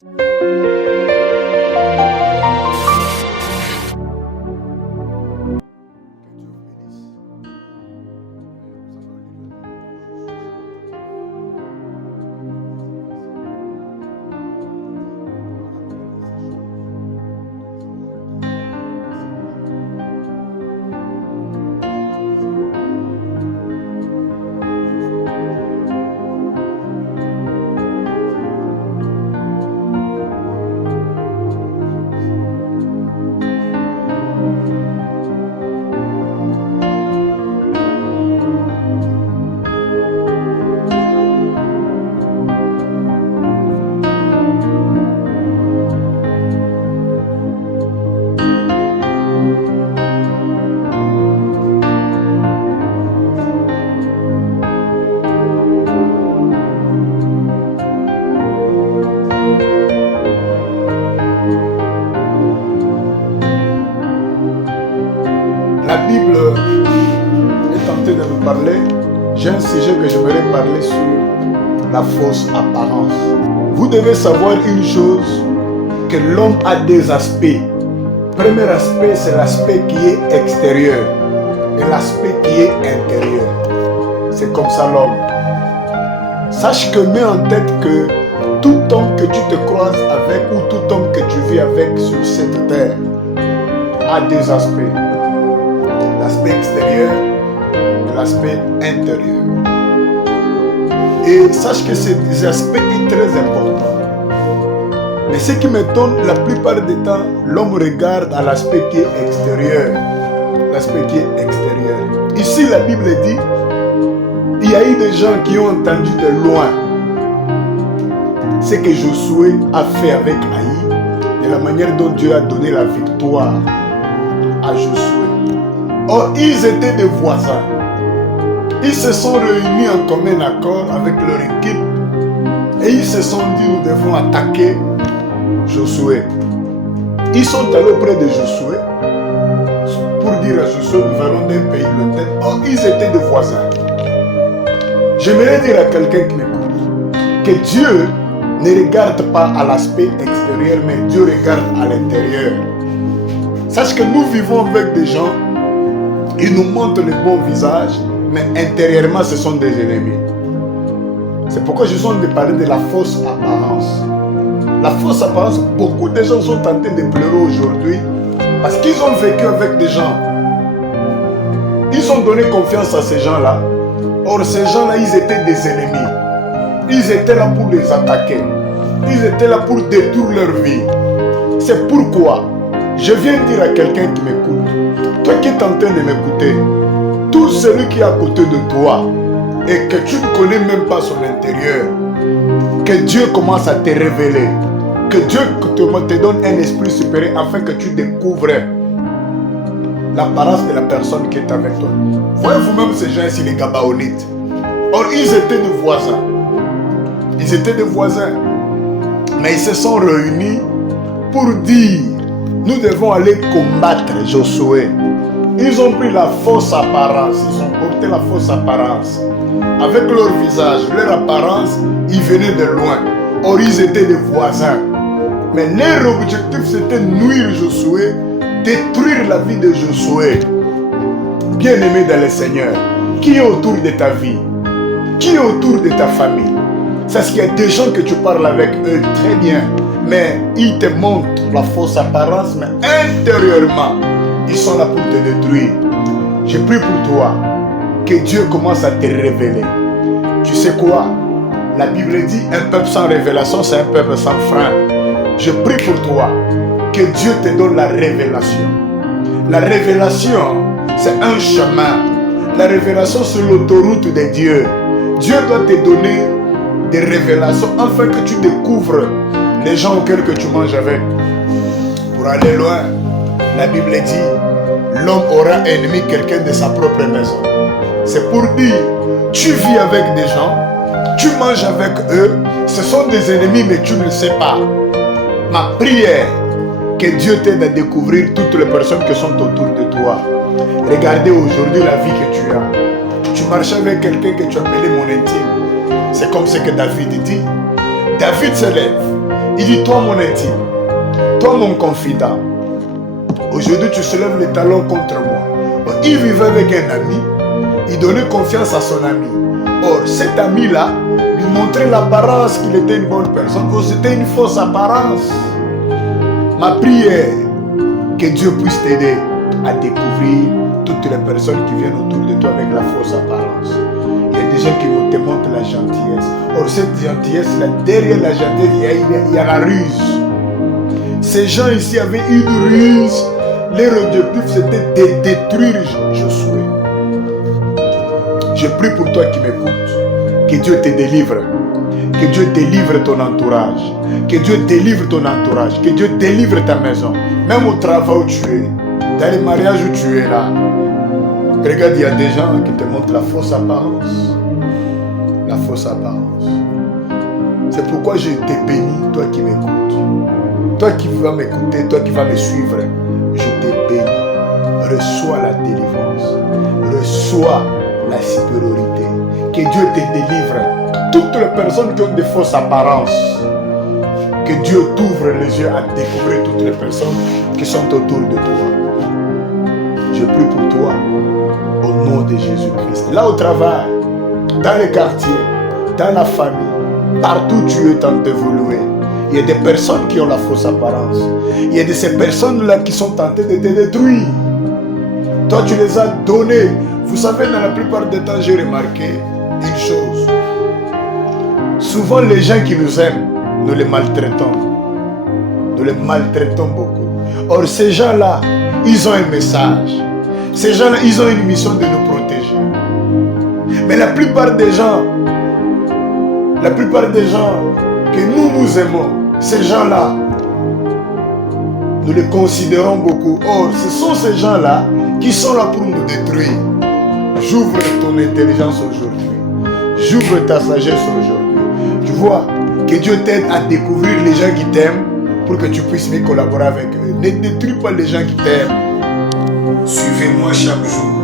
La Bible est en train de nous parler. J'ai un sujet que j'aimerais parler sur la fausse apparence. Vous devez savoir une chose, que l'homme a deux aspects. Premier aspect, c'est l'aspect qui est extérieur et l'aspect qui est intérieur. C'est comme ça l'homme. Sache que mets en tête que tout homme que tu te croises avec ou tout homme que tu vis avec sur cette terre a deux aspects. L'aspect extérieur et l'aspect intérieur. Et sache que ces aspects sont très importants. Mais ce qui m'étonne, la plupart du temps, l'homme regarde à l'aspect qui est extérieur. L'aspect qui est extérieur. Ici, la Bible dit, il y a eu des gens qui ont entendu de loin ce que Josué a fait avec Haï et la manière dont Dieu a donné la victoire à Josué. Or, ils étaient des voisins. Ils se sont réunis en commun accord avec leur équipe et ils se sont dit, nous devons attaquer Josué. Ils sont allés auprès de Josué pour dire à Josué, nous allons d'un pays lointain. Or, ils étaient des voisins. J'aimerais dire à quelqu'un qui m'écoute que Dieu ne regarde pas à l'aspect extérieur, mais Dieu regarde à l'intérieur. Sache que nous vivons avec des gens, ils nous montrent le bon visage, mais intérieurement, ce sont des ennemis. C'est pourquoi je suis en train de parler de la fausse apparence. La fausse apparence, beaucoup de gens sont tentés de pleurer aujourd'hui parce qu'ils ont vécu avec des gens. Ils ont donné confiance à ces gens-là. Or, ces gens-là, ils étaient des ennemis. Ils étaient là pour les attaquer. Ils étaient là pour détruire leur vie. C'est pourquoi je viens dire à quelqu'un qui m'écoute, toi qui es en train de m'écouter, tout celui qui est à côté de toi et que tu ne connais même pas son intérieur, que Dieu commence à te révéler, que Dieu te donne un esprit supérieur afin que tu découvres l'apparence de la personne qui est avec toi. Voyez vous-même ces gens ici, les Gabaonites. Or, ils étaient des voisins. Ils étaient des voisins. Mais ils se sont réunis pour dire, nous devons aller combattre Josué. Ils ont pris la fausse apparence. Ils ont porté la fausse apparence. Avec leur visage, leur apparence, ils venaient de loin. Or, ils étaient des voisins. Mais leur objectif, c'était nuire Josué, détruire la vie de Josué. Bien-aimé dans le Seigneur, qui est autour de ta vie? Qui est autour de ta famille? C'est ce qu'il y a des gens que tu parles avec eux très bien, mais ils te montrent la fausse apparence, mais intérieurement, ils sont là pour te détruire. Je prie pour toi, que Dieu commence à te révéler. Tu sais quoi? La Bible dit, un peuple sans révélation, c'est un peuple sans frein. Je prie pour toi, que Dieu te donne la révélation. La révélation, c'est un chemin. La révélation, c'est l'autoroute de Dieu. Dieu doit te donner des révélations afin que tu découvres les gens auxquels que tu manges avec. Pour aller loin, la Bible dit, l'homme aura ennemi quelqu'un de sa propre maison. C'est pour dire, tu vis avec des gens, tu manges avec eux, ce sont des ennemis mais tu ne le sais pas. Ma prière, que Dieu t'aide à découvrir toutes les personnes qui sont autour de toi. Regardez aujourd'hui la vie que tu as. Tu marches avec quelqu'un que tu appelais mon intime. C'est comme ce que David dit. David se lève. Il dit, toi mon intime, toi mon confident, aujourd'hui tu soulèves les talons contre moi. Il vivait avec un ami, il donnait confiance à son ami. Or, cet ami-là lui montrait l'apparence qu'il était une bonne personne. Or, c'était une fausse apparence. Ma prière, que Dieu puisse t'aider à découvrir toutes les personnes qui viennent autour de toi avec la fausse apparence. Il y a des gens qui te montrent la gentillesse. Or, cette gentillesse-là, derrière la gentillesse, il y a la ruse. Ces gens ici avaient une ruse. Leur objectif, c'était de détruire Josué. Je prie pour toi qui m'écoutes, que Dieu te délivre, que Dieu délivre ton entourage, que Dieu délivre ton entourage, que Dieu délivre ta maison, même au travail où tu es, dans les mariages où tu es là. Regarde, il y a des gens qui te montrent la fausse apparence. La fausse apparence. C'est pourquoi je te bénis, toi qui m'écoutes. Toi qui vas m'écouter, toi qui vas me suivre, je te bénis. Reçois la délivrance. Reçois la supériorité. Que Dieu te délivre. Toutes les personnes qui ont des fausses apparences, que Dieu t'ouvre les yeux à découvrir toutes les personnes qui sont autour de toi. Je prie pour toi au nom de Jésus-Christ. Là au travail, dans les quartiers, dans la famille, partout où tu es tant évolué, il y a des personnes qui ont la fausse apparence. Il y a de ces personnes-là qui sont tentées de te détruire. Toi, tu les as donnés. Vous savez, dans la plupart des temps, j'ai remarqué une chose. Souvent, les gens qui nous aiment, nous les maltraitons. Nous les maltraitons beaucoup. Or, ces gens-là, ils ont un message. Ces gens-là, ils ont une mission de nous protéger. Mais la plupart des gens que nous aimons, ces gens-là, nous les considérons beaucoup. Or, ce sont ces gens-là qui sont là pour nous détruire. J'ouvre ton intelligence aujourd'hui. J'ouvre ta sagesse aujourd'hui. Tu vois, que Dieu t'aide à découvrir les gens qui t'aiment pour que tu puisses mieux collaborer avec eux. Ne détruis pas les gens qui t'aiment. Suivez-moi chaque jour.